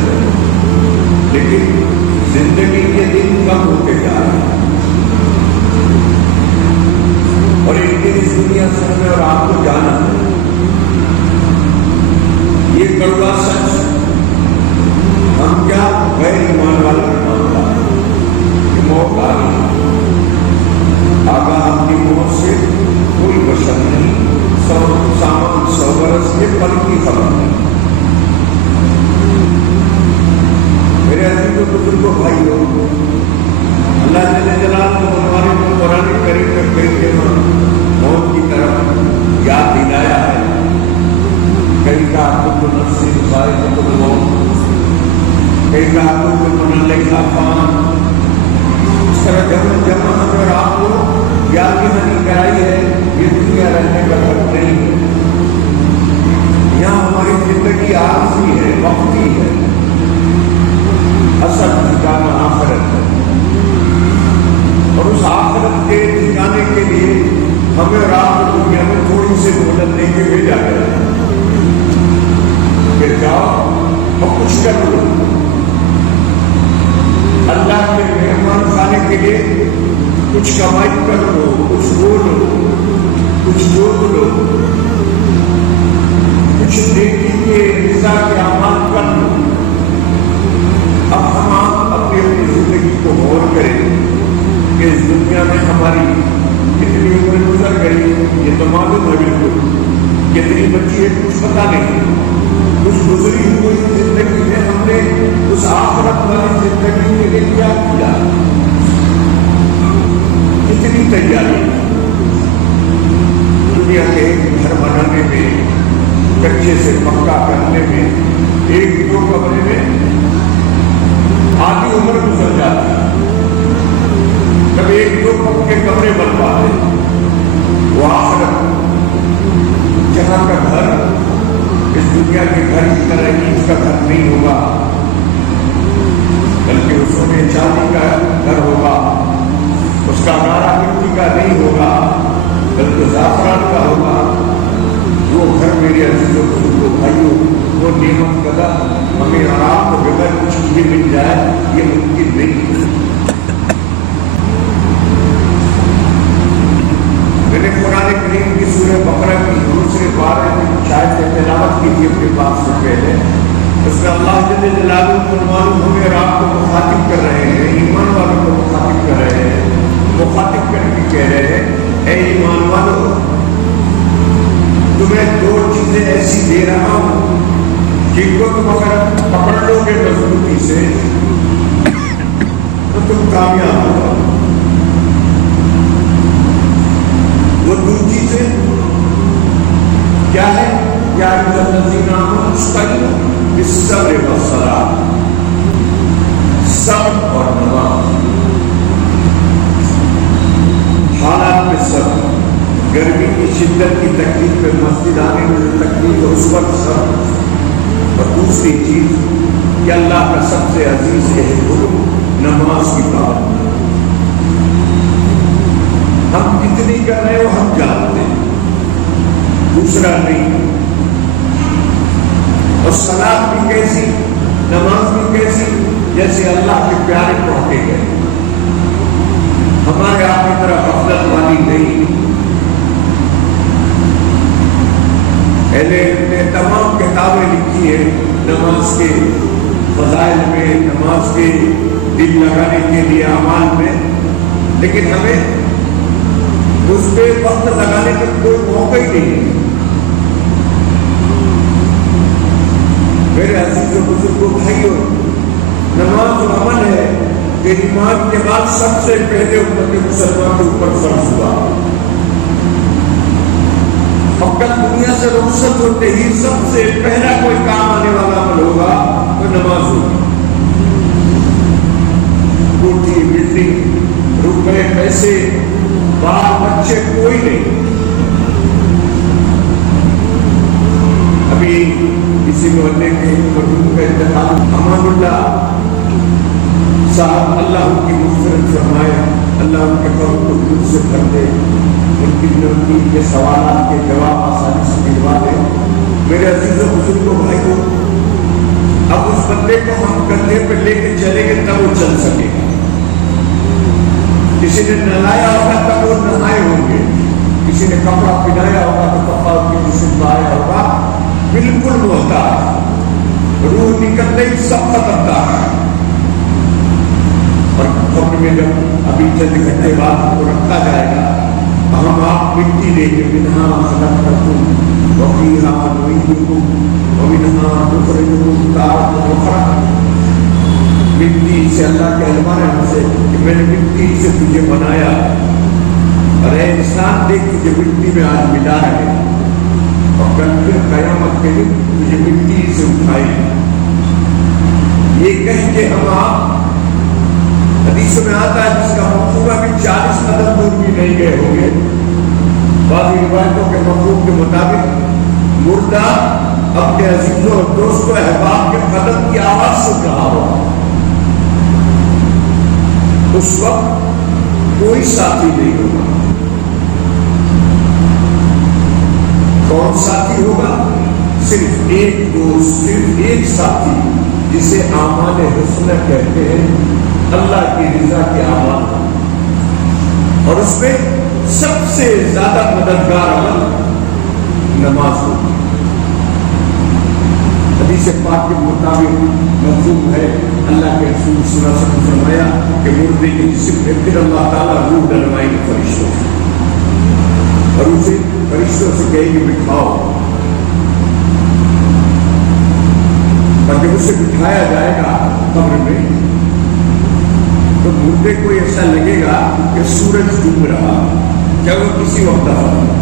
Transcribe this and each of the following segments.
رہے ہیں، لیکن زندگی کے دن کم ہوتے جا رہے ہیں، اور ایک دن اس دنیا سے ہمیں اور آپ کو جانا ہے۔ یہ کڑوا سچ ہم کیا غیر ایمان والا مانتا ہے کہ موت آ گئی، آگاہ اپنی موت سے کوئی بشر نہیں، سامان 100 برس کے پل کی خبر نہیں۔ میرے عزیز و بزرگوں بھائیوں، اللہ جل جلالہ ہمارے کو قرآن کریم میں کئی جگہ موت کی طرف یاد دلایا ہے۔ کئی کا کل نفس ذائقۃ الموت، کئی کا کل من علیہا فان۔ اس طرح جمع اگر آپ کو یاد دہانی کرائی ہے یہ دنیا رہنے کا حق نہیں ہے، یہاں ہماری زندگی عارضی ہے، وقتی ہے، اصل ٹھکانہ آخرت ہے، اور اس آخرت کے ٹھکانے کے لیے ہمیں اور آپ کو دنیا میں تھوڑی سی مہلت دے کے بھیجا گیا ہے کہ جاؤ اور کچھ کر لو، اللہ کے مہمان خانے کے لیے کچھ کمائی کر لو، کچھ بولو، کچھ جوڑ لو، کچھ نیکی کے رضا کے اعمال کر لو۔ اب ہم اپنی زندگی کو غور کریں کہ اس دنیا میں ہماری کتنی عمر گزر گئی یہ تو معلوم ہے بالکل، کتنی بچی ہے کچھ پتہ نہیں، اس گزری ہوئی زندگی میں ہم نے اس آخرت والی زندگی کے لیے کیا کیا، کتنی تیاری، دنیا کے گھر بنانے میں، کچے سے پکا کرنے میں، ایک دو کمرے میں آدھی عمر گزر جاتی، کبھی ایک دو پکے کمرے بن پاتے، وہ آخرت جہاں کا گھر اس دنیا کے گھر کی طرح ہی اس کا گھر نہیں ہوگا، بلکہ وہ سونے چاندی کا گھر ہوگا، اس کا گارا مٹی کا نہیں ہوگا بلکہ زعفران کا ہوگا۔ وہ گھر میرے عزیز و بزرگوں بھائیوں، وہ نعمت قدر ہمیں اور آپ کو بغیر کچھ کیے مل جائے یہ ممکن نہیں۔ میں نے قرآن کریم کی سورہ بقرہ کی دوسرے بارے میں شاید تلاوت کی تھی اپنے پاس سے پہلے، اس میں اللہ جل جلالہ فرماتا ہمیں اور آپ کو مخاطب کر رہے ہیں، ایمان والوں کو مخاطب کر رہے ہیں، مخاطب کر کے کہہ رہے ہیں اے ایمان والو، تمہیں دو چیزیں ایسی دے رہا ہوں جن کو تم اگر پکڑ لو گے مضبوطی سے تو تم کامیاب ہو۔ وہ دو چیزیں کیا ہے؟ یا ایھا الذین آمنوا استعینوا بالصبر والصلاۃ، صبر اور نماز، حالات میں صبر، گرمی کی شدت کی تکلیف میں مسجد آنے میں جو تکلیف ہے اس وقت صبر، اور دوسری چیز کہ اللہ کا سب سے عزیز ہے حکم نماز کی پابندی۔ ہم کتنی کر رہے ہو ہم جانتے ہیں، دوسرا نہیں۔ اور صلاۃ بھی کیسی، نماز بھی کیسی، جیسے اللہ کے پیارے پڑھتے گئے، ہمارے آپ کی طرح غفلت والی نہیں۔ پہلے نے تمام کتابیں لکھی ہیں نماز کے فضائل میں، نماز کے دل لگانے کے لیے اعمال میں، لیکن ہمیں اس پہ وقت لگانے کا کوئی موقع ہی نہیں۔ میرے عزیز و بزرگوں بھائیوں، نماز عمل ہے کہ ایمان کے بعد سب سے پہلے امت مسلمان کے اوپر فرض ہوا، اور کل دنیا سے رخصت ہوتے ہی سب سے پہلا کوئی کام آنے والا عمل ہوگا وہ نماز ہوگی۔ کوٹھی بلڈنگ، روپے پیسے، بال بچے کوئی نہیں۔ ابھی کسی محلے کے مرحوم کا انتقال، امان اللہ صاحب، اللہ ان کی مغفرت فرمائے، اللہ ان کے قبر کو دور سے کر دے، ان کے سوالات کے جواب آسانی سے دلوا دے۔ میرے عزیز و بزرگوں بھائیوں، اب اس بندے کو ہم کندھے پہ لے کے چلیں گے تب وہ چل سکے گا. کسی نے نہلایا ہوگا تب وہ نہائے ہوں گے. کسی نے کپڑا پہنایا ہوگا تو کپڑا کی جسم لایا ہوگا. بالکل محتاج، روح نکلنے ہی سب ختم تھا. اور قبر میں جب ابھی چند گھنٹے بعد کو رکھا جائے گا، ہم آپ مٹی دیں گے. منہا خلقناکم وفیہا نعیدکم ومنہا نخرجکم تارۃ اخری. مٹی سے اللہ کے علماء ہم سے کہ میں نے مٹی سے تجھے بنایا، اور اے انسان دیکھ تجھے مٹی میں آج ملا ہے، اور کل پھر قیامت کے دن تجھے مٹی سے اٹھائے. یہ کہہ کے ہم آپ حدیثوں میں آتا ہے جس کا مفہوم بھی 40 قدم دور بھی نہیں گئے ہوں گے. بعض روایتوں کے مفہوم کے مطابق مردہ اپنے عزیزوں اور دوستوں احباب کے قدم کی آواز سن رہا ہو. اس وقت کوئی ساتھی نہیں ہوگا. کون ساتھی ہوگا؟ صرف ایک دوست، صرف ایک ساتھی جسے اعمال حسنہ کہتے ہیں، اللہ کی رضا کے اعمال. اور اس میں سب سے زیادہ مددگار عمل نماز ہوگی. حدیث پاک کے مطابق مفہوم ہے، اللہ کے رسول صلی اللہ علیہ وسلم نے فرمایا کہ مردے کے جسم میں پھر اللہ تعالیٰ روح ڈلوائیں گے فرشتوں سے، اور اسے فرشتوں سے کہیں گے بٹھاؤ. اور جب اسے بٹھایا جائے گا قبر میں تو مردے کو ایسا لگے گا کہ سورج ڈوب رہا، کیا وہ کسی وقت دفن.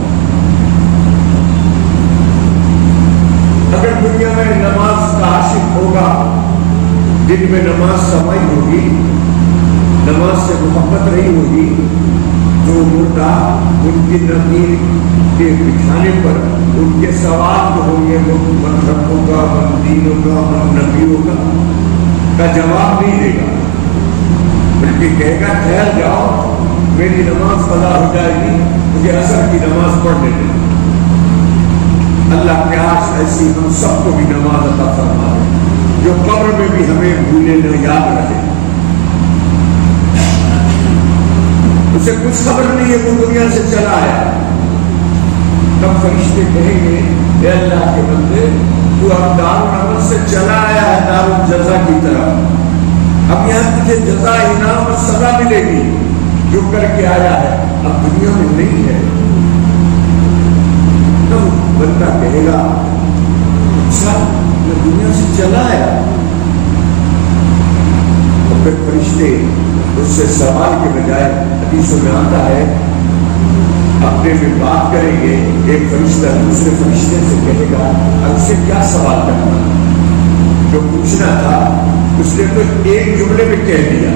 اگر دنیا میں نماز کا عاشق ہوگا، دن میں نماز سمائی ہوگی، نماز سے محبت رہی ہوگی، تو مردہ ان کی نظیر کے بچھانے پر ان کے سوال جو ہوں گے من ربوں کا، من دینوں کا، من نبیوں کا جواب نہیں دے گا، بلکہ کہے گا ٹھہر جاؤ، میری نماز قضا ہو جائے گی، مجھے عصر کی نماز پڑھنے دیں. اللہ کے عرش ایسی ہم سب کو بھی نماز عطا فرما دے، جو قبر میں بھی ہمیں بھولے نہ، یاد رہے. اسے کچھ خبر نہیں ہے وہ دنیا سے چلا ہے. تب فرشتے کہیں گے اے اللہ کے بندے، تو اب دارالعمل سے چلا آیا ہے دارالجزا کی طرف، اب یہاں تجھے جزا، انعام اور سزا ملے گی جو کر کے آیا ہے، اب دنیا میں نہیں ہے. تب بندہ کہے گا اچھا میں دنیا سے چلا آیا. اور پھر فرشتے اس سے سوال کے بجائے، حدیثوں میں آتا ہے، اپنے میں بات کریں گے. ایک فرشتہ دوسرے فرشتے سے کہے گا اب اسے کیا سوال کرنا، جو پوچھنا تھا اس نے تو ایک جملے میں کہہ دیا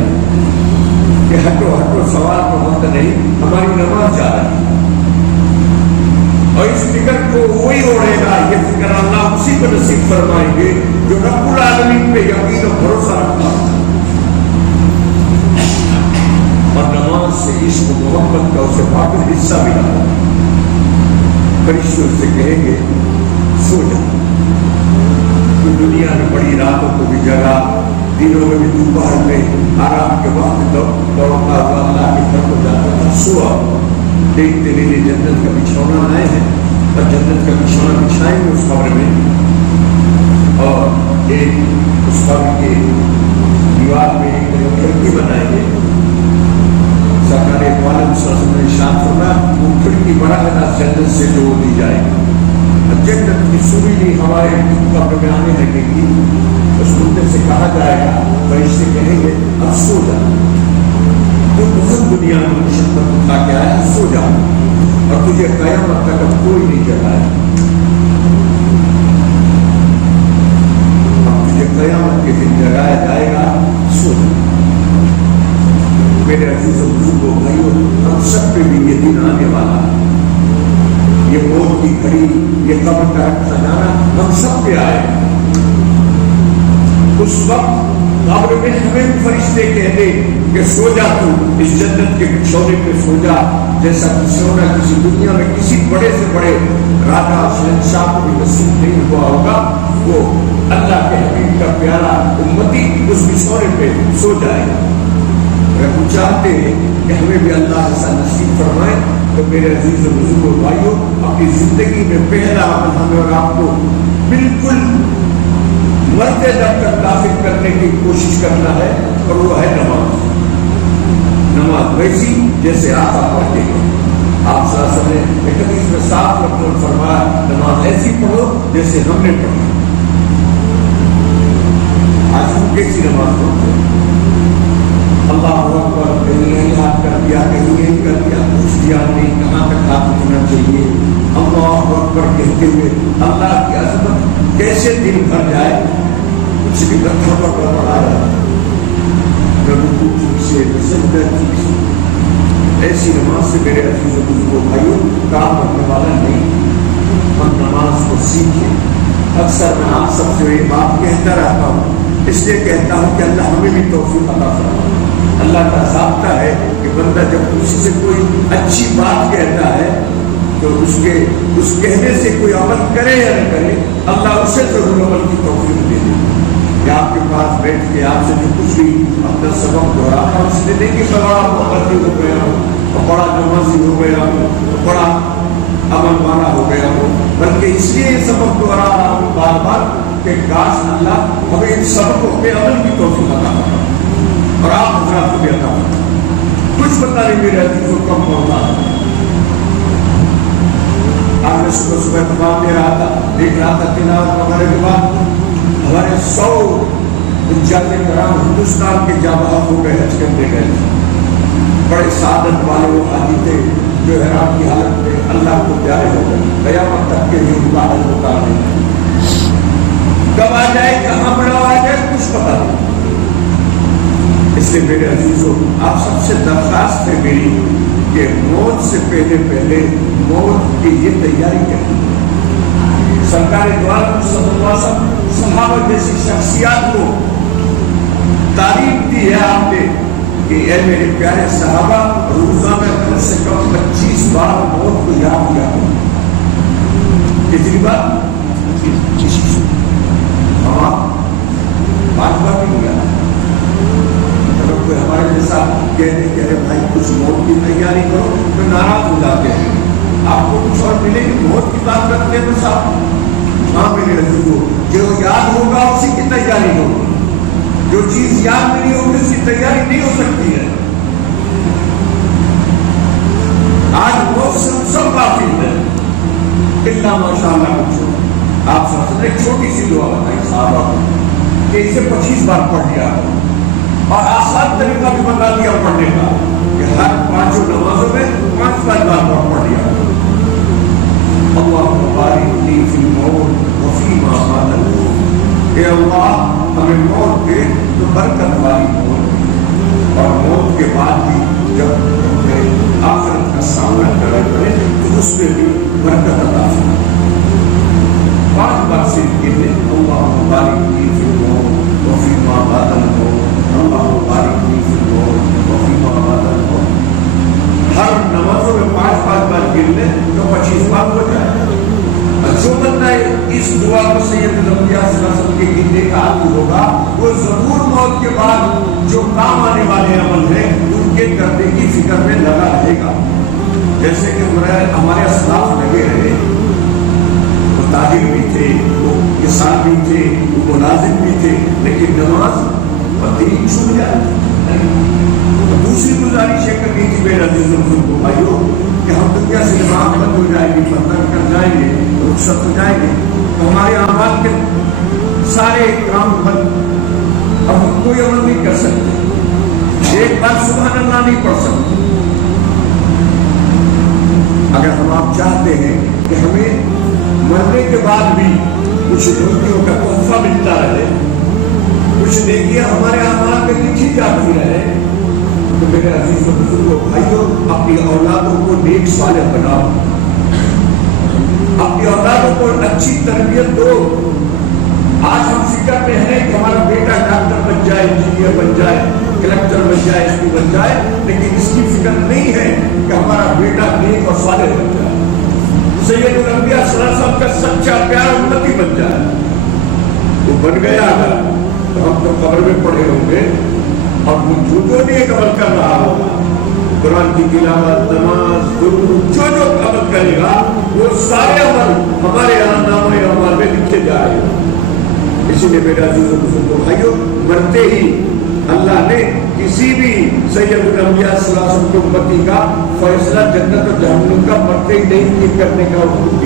کہ ہٹو ہٹو، سوال کو وقت نہیں، ہماری نماز جا رہی ہے. اور اس فکر کو وہی اوڑھے گا، یہ فکر اللہ اسی کو نصیب فرمائیں گے جو رب العالمین پہ یقین اور بھروسہ رکھتا ہے. اور نماز سے عشق و محبت کا اسے واقعی حصہ ملا. فرشتے سے کہیں گے سو جا، تو دنیا میں بڑی راتوں کو بھی جگا، دنوں میں بھی دوپہر میں آرام کے وقت دوڑتا ہوا اللہ کی طرف کو جاتا تھا. سوا دیکھ تیرے لیے جنت کا بچھونا آئے ہیں، اور جنت کا بچھونا بچھائیں گے اس قبر میں. اور ایک اس قبر کے دیوار میں ایک کھڑکی بنائیں گے. سرکار اقبال صلی اللہ علیہ وسلم نے ارشاد فرمایا وہ کھڑکی بڑا ہے جنت سے جو دی جائے گی. جنت کی سریلی ہوائیں قبر میں آنے لگے گی. اس مردے سے کہا جائے گا، فرشتے کہیں گے اب سو جا، تو بہت دنیا میں مشقت اٹھا کے آیا، سو جا، اور تجھے قیامت تک اب کوئی نہیں جگائے. اب تجھے قیامت کے دن جگایا جائے گا، سو جا. میرے عزیزوں بزرگوں بھائیوں، ہم سب پہ بھی یہ دن آنے والا ہے. یہ موت کی گھڑی، یہ قبر کا خزانہ ہم سب پہ آئے. اس وقت قبر میں ہمیں فرشتے کہہ دے کہ سو جا تو اس جنت کے بچھونے پہ سو جا، جیسا بچھونا کسی دنیا میں کسی بڑے سے بڑے راجا شہنشاہ کو بھی نصیب نہیں ہوا ہوگا، وہ اللہ کے حبیب کا پیارا امتی اس بچھونے پہ سو جائے گا۔ اگر وہ چاہتے ہیں کہ ہمیں بھی اللہ ایسا نصیب فرمائے تو میرے عزیز و بزرگ و بھائیوں، اپنی زندگی میں پہلا عمل ہمیں اور آپ کو بالکل مرتے دم تک داخل کرنے کی کوشش کرنا ہے، اور وہ ہے نماز۔ نماز ویسی جیسے آپ پڑھتے ہیں۔ آپ صلی اللہ علیہ وسلم نے ایک حدیث میں صاف لفظوں میں فرمایا، نماز ایسی پڑھو جیسے ہم نے پڑھی۔ آج ہم کیسی نماز پڑھتے ہیں؟ اللہ اکبر کہیں یاد کر دیا، کہیں نہیں کر دیا، پوچھ دیا نہیں کہاں تک ہاتھ اٹھنا چاہیے۔ اللہ اکبر کہتے ہوئے اللہ کی عظمت کیسے دل بھر جائے، کچھ بھی رکھا پر پڑھایا، رکوع ٹھیک سے، سجدہ ٹھیک سے۔ ایسی نماز سے میرے عزیز و بزرگوں بھائیوں کام کرنے والا نہیں۔ ہم نماز کو سیکھیں۔ اکثر میں آپ سب سے یہ بات کہتا رہتا ہوں، اس لیے کہتا ہوں کہ اللہ ہمیں بھی توفیق عطا فرمائے۔ اللہ کا ضابطہ ہے کہ بندہ جب کسی سے کوئی اچھی بات کہتا ہے تو اس کہنے سے کوئی عمل کرے یا نہ کرے، اللہ اسے ضرور عمل کی توفیق دے دے۔ یا آپ کے پاس بیٹھ کے آپ سے جو کچھ بھی اپنا سبق دہراتا ہے، اس لیے نہیں کہ بڑا مقدم ہو گیا ہو، بڑا نمازی ہو گیا ہو، بڑا عمل والا ہو گیا ہو، بلکہ اس لیے یہ سبق دہرا رہا ہوں بار بار کہ کاش اللہ ہمیں ان سبقوں پہ عمل کی توفیق عطا فرمائے، اور آپ حضرات کو بھی عطا فرمائے۔ کچھ پتہ نہیں میرے عزیزوں کب پہنچا ہے۔ آج میں صبح اخبار دے رہا تھا، دیکھ رہا تھا تلاوت وغیرہ کے بعد ہمارے 100 حجاج کرام ہندوستان کے جاں بحق ہو گئے، حج کرنے گئے تھے۔ بڑے سعادت والے وہ حاجی تھے جو حرام کی حالت میں اللہ کو پیارے ہو گئے، قیامت تک کے لیے ان کا حج ہوتا نہیں۔ کب آ جائے، کہاں بڑا آ جائے، کچھ پتہ نہیں۔ اس لیے میرے عزیزوں آپ سب سے درخواست ہے میری کہ موت سے پہلے موت کی یہ تیاری کریں۔ سرکار دو عالم صلی اللہ علیہ وسلم صحابہ جیسی شخصیات کو تعلیم دی ہے آپ نے کہ اے میرے پیارے صحابہ، روزانہ کم سے کم 25 بار موت کو یاد کیا کرو۔ کتنی بار؟ 25۔ ہاں 5 بار بھی کیا۔ اگر کوئی ہمارے جیسا کہنے کہ ارے بھائی کچھ موت کی تیاری کرو تو ناراض ہو جاتے ہیں۔ آپ کو کچھ اور ملے گی، موت کی بات کرتے ہیں بس آپ۔ ہاں میرے عزیزوں، جو یاد ہوگا اسی کی تیاری ہوگی، جو چیز یاد نہیں ہوگی اس کی تیاری نہیں ہو سکتی ہے۔ آج موسم سب کافی ہے، اتنا ماشاء اللہ کچھ آپ سب سے ایک چھوٹی سی دعا بتائی صحابہ کو کہ اسے 25 بار پڑھ لیا، اور آسان طریقہ بھی بتا دیا پڑھنے کا کہ ہر 5 نمازوں میں 5 بار پڑھ لیا۔ اللہم بارک لی فی الموت وفی ما بعد الموت۔ اے اللہ ہمیں موت دے تو برکت والی موت، اور موت کے بعد بھی جب ہمیں آخرت کا سامنا کرنا پڑے تو اس میں بھی برکت عطا فرمائے۔ 5 بار سے کہتے ہیں اللہم بارک لی فی الموت وفی ما بعد الموت، اللہم بارک لی فی الموت وفی ما بعد الموت۔ ہر نمازوں میں 5 بار گر لیں تو 25 بار ہو جائے۔ جو بندہ اس دعا کو سید الانبیاء صلی اللہ علیہ وسلم کے گننے کا عادی ہوگا، وہ ضرور موت کے بعد جو کام آنے والے عمل ہیں ان کے کرنے کی فکر میں لگا رہے گا۔ جیسے کہ ہمارے اسلاف لگے رہے، وہ تاجر بھی تھے، وہ کسان بھی تھے، وہ ملازم بھی تھے، لیکن نماز اور دین چھوٹ جائے۔ دوسری گزارش یہ کرنی تھی میرے عزیزوں کو بھائیوں کہ ہم دنیا سے نماز بند ہو جائے گی، بندن کر جائیں گے، رخصت ہو جائیں گے تو ہمارے اعمال کے سارے کام بند، اب ہم کوئی عمل نہیں کر سکتے، ایک بار سبحان اللہ نہیں پڑھ سکتے۔ اگر ہم آپ چاہتے ہیں کہ ہمیں مرنے کے بعد بھی کچھ نیکیوں کا تحفہ ملتا رہے، کچھ نیکیاں ہمارے اعمال میں لکھی جاتی رہے، تو میرے عزیز و بزرگوں بھائیوں اپنی اولادوں کو نیک صالح بناؤ، اپنی اولادوں کو اچھی تربیت دو۔ آج ہم فکر میں ہیں کہ ہمارا بیٹا انجینئر بن جائے, کلکٹر بن جائے, اس کی بن جائے, لیکن اس کی فکر نہیں ہے کہ ہمارا بیٹا نیک اور صالح بن جائے, سید الانبیاء صلی اللہ علیہ وسلم کا سچا پیارا امتی بن جائے. وہ بن گیا اگر تو ہم تو قبر میں پڑے ہوں گے, اور وہ جو نیک عمل کر رہا ہوگا, قرآن کی تلاوت, نماز, درود, جو عمل کرے گا وہ سارے عمل ہمارے یہاں نامہ اعمال میں لکھے جائے گا. اسی لیے میرا عزیز و بزرگوں بھائیوں, مرتے ہی اللہ نے کسی بھی سید الانبیاء صلی اللہ علیہ وسلم کے امتی کا فیصلہ جنت اور جہنم کا مرتے ہی نہیں کرنے کا حکم دیا.